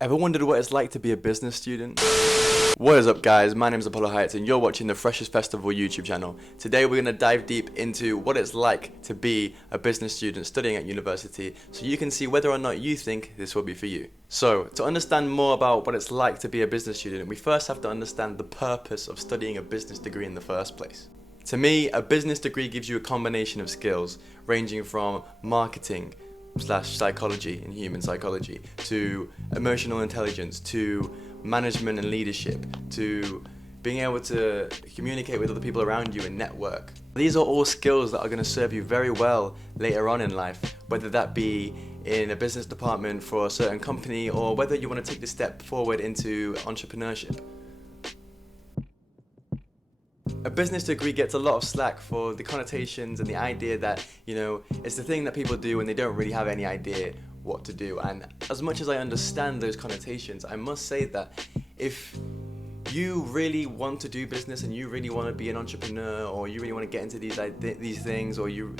Ever wondered what it's like to be a business student? What is up, guys? My name is Apollo Heights and you're watching the Freshers Festival YouTube channel. Today we're going to dive deep into what it's like to be a business student studying at university so you can see whether or not you think this will be for you. So, to understand more about what it's like to be a business student, we first have to understand the purpose of studying a business degree in the first place. To me, a business degree gives you a combination of skills ranging from marketing, psychology and human psychology, to emotional intelligence, to management and leadership, to being able to communicate with other people around you and network. These are all skills that are going to serve you very well later on in life, whether that be in a business department for a certain company or whether you want to take the step forward into entrepreneurship. A business degree gets a lot of slack for the connotations and the idea that, it's the thing that people do when they don't really have any idea what to do. And as much as I understand those connotations, I must say that if you really want to do business and you really want to be an entrepreneur, or you really want to get into these things, or you're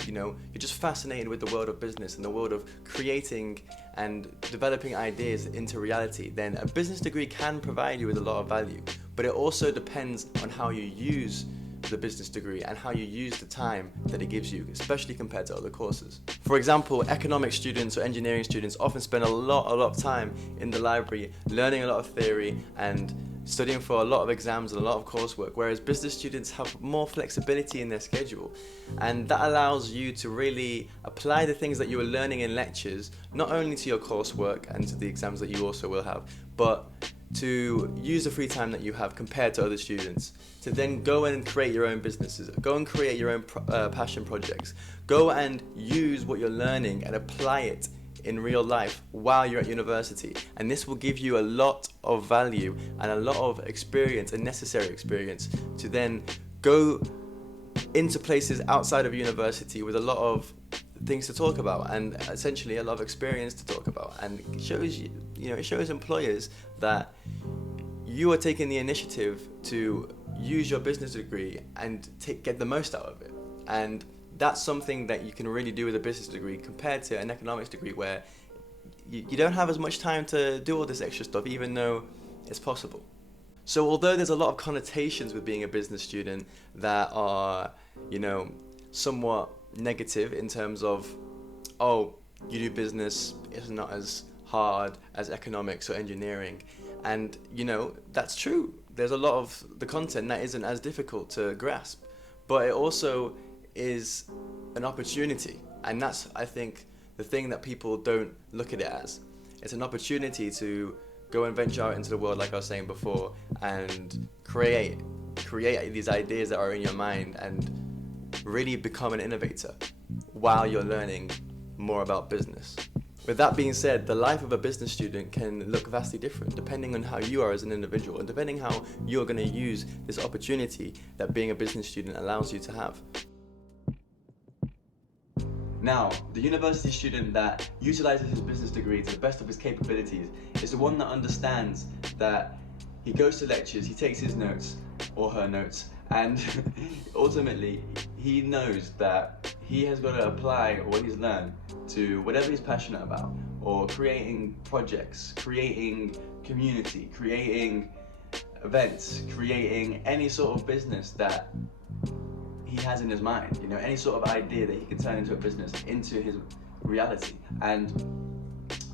just fascinated with the world of business and the world of creating and developing ideas into reality, then a business degree can provide you with a lot of value. But it also depends on how you use the business degree and how you use the time that it gives you, especially compared to other courses. For example, economics students or engineering students often spend a lot of time in the library learning a lot of theory and studying for a lot of exams and a lot of coursework, whereas business students have more flexibility in their schedule, and that allows you to really apply the things that you were learning in lectures not only to your coursework and to the exams that you also will have, but to use the free time that you have compared to other students to then go and create your own businesses, go and create your own passion projects, go and use what you're learning and apply it in real life while you're at university. And this will give you a lot of value and a lot of experience, and necessary experience, to then go into places outside of university with a lot of things to talk about and essentially a lot of experience to talk about. And it shows it shows employers that you are taking the initiative to use your business degree and get the most out of it. And that's something that you can really do with a business degree compared to an economics degree, where you don't have as much time to do all this extra stuff, even though it's possible. So although there's a lot of connotations with being a business student that are, somewhat negative in terms of, oh, you do business, it's not as hard as economics or engineering. And, that's true. There's a lot of the content that isn't as difficult to grasp, but it also is an opportunity. And that's, I think, the thing that people don't look at it as. It's an opportunity to go and venture out into the world, like I was saying before, and create these ideas that are in your mind and really become an innovator while you're learning more about business. With that being said, the life of a business student can look vastly different depending on how you are as an individual and depending how you're going to use this opportunity that being a business student allows you to have. Now, the university student that utilizes his business degree to the best of his capabilities is the one that understands that he goes to lectures, he takes his notes or her notes, and ultimately he knows that he has got to apply what he's learned to whatever he's passionate about, or creating projects, creating community, creating events, creating any sort of business that he has in his mind, any sort of idea that he can turn into a business, into his reality. And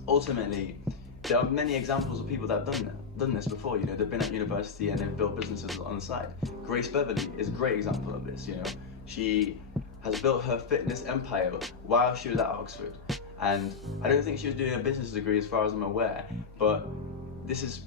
ultimately, there are many examples of people that have done this before. They've been at university and they've built businesses on the side. Grace Beverly is a great example of this. She has built her fitness empire while she was at Oxford, and I don't think she was doing a business degree as far as I'm aware, but this is,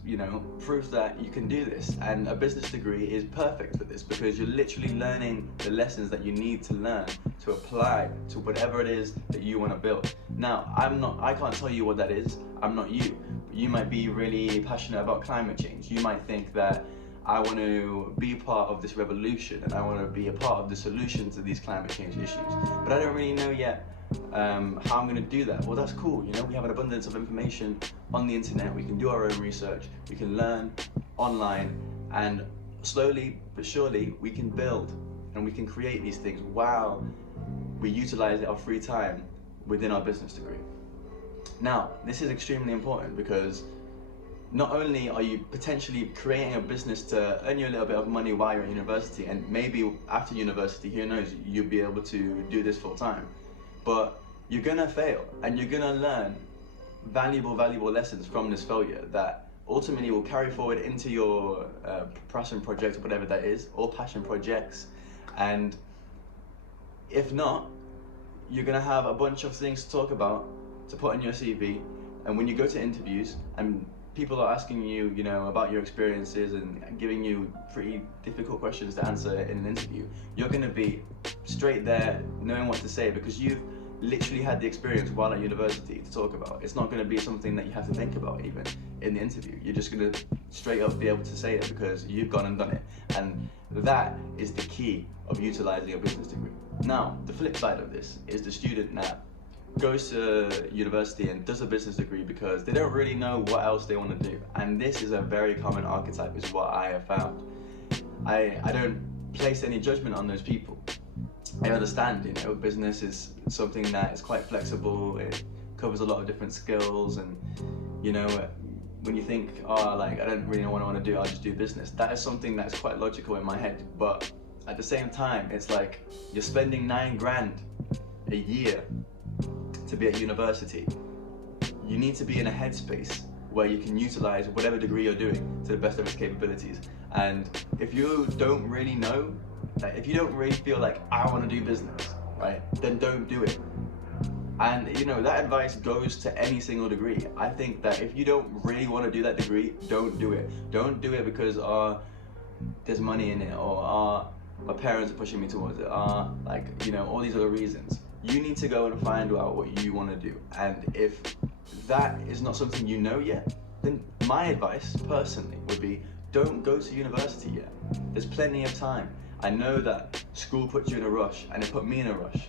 proves that you can do this, and a business degree is perfect for this because you're literally learning the lessons that you need to learn to apply to whatever it is that you want to build. Now, I can't tell you what that is. I'm not you. You might be really passionate about climate change. You might think that I want to be part of this revolution and I want to be a part of the solution to these climate change issues, but I don't really know yet how I'm going to do that. Well, that's cool. We have an abundance of information on the internet. We can do our own research. We can learn online, and slowly but surely we can build and we can create these things while we utilize our free time within our business degree. Now, this is extremely important because not only are you potentially creating a business to earn you a little bit of money while you're at university, and maybe after university, who knows, you'll be able to do this full time, but you're gonna fail and you're gonna learn valuable lessons from this failure that ultimately will carry forward into your passion project, whatever that is, or passion projects. And if not, you're gonna have a bunch of things to talk about, to put on your CV, and when you go to interviews and people are asking you, you know, about your experiences and giving you pretty difficult questions to answer in an interview, you're gonna be straight there knowing what to say because you've literally had the experience while at university to talk about. It's not gonna be something that you have to think about even in the interview. You're just gonna straight up be able to say it because you've gone and done it. And that is the key of utilizing a business degree. Now, the flip side of this is the student that goes to university and does a business degree because they don't really know what else they want to do. And this is a very common archetype, is what I have found. I don't place any judgment on those people. I understand, you know, business is something that is quite flexible. It covers a lot of different skills, and you know, when you think, oh, like I don't really know what I want to do, I'll just do business. That is something that's quite logical in my head. But at the same time, it's like you're spending $9 grand a year to be at university. You need to be in a headspace where you can utilize whatever degree you're doing to the best of its capabilities. And if you don't really know, like, if you don't really feel like I want to do business, right, then don't do it. And you know, that advice goes to any single degree. I think that if you don't really want to do that degree, don't do it. Don't do it because there's money in it, or my parents are pushing me towards it, like, you know, all these other reasons. You need to go and find out what you want to do. And if that is not something you know yet, then my advice personally would be don't go to university yet. There's plenty of time. I know that school puts you in a rush, and it put me in a rush.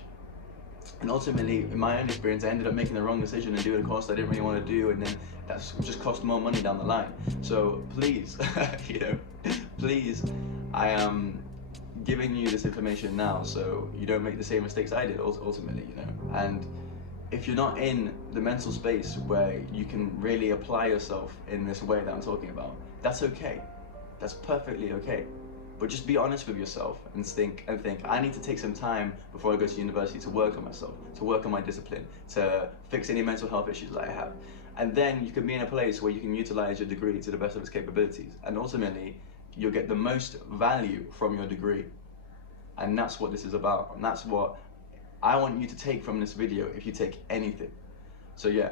And ultimately, in my own experience, I ended up making the wrong decision and doing a course I didn't really want to do, and then that's just cost more money down the line. So please, you know, please, I am giving you this information now so you don't make the same mistakes I did ultimately, you know. And if you're not in the mental space where you can really apply yourself in this way that I'm talking about, that's okay. That's perfectly okay. But just be honest with yourself and think, I need to take some time before I go to university to work on myself, to work on my discipline, to fix any mental health issues that I have. And then you can be in a place where you can utilize your degree to the best of its capabilities. And ultimately, you'll get the most value from your degree. And that's what this is about. And that's what I want you to take from this video, if you take anything. So yeah,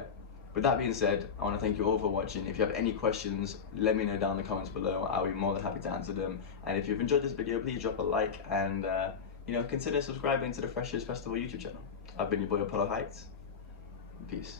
with that being said, I want to thank you all for watching. If you have any questions, let me know down in the comments below. I'll be more than happy to answer them. And if you've enjoyed this video, please drop a like and you know, consider subscribing to the Freshers Festival YouTube channel. I've been your boy Apollo Heights. Peace.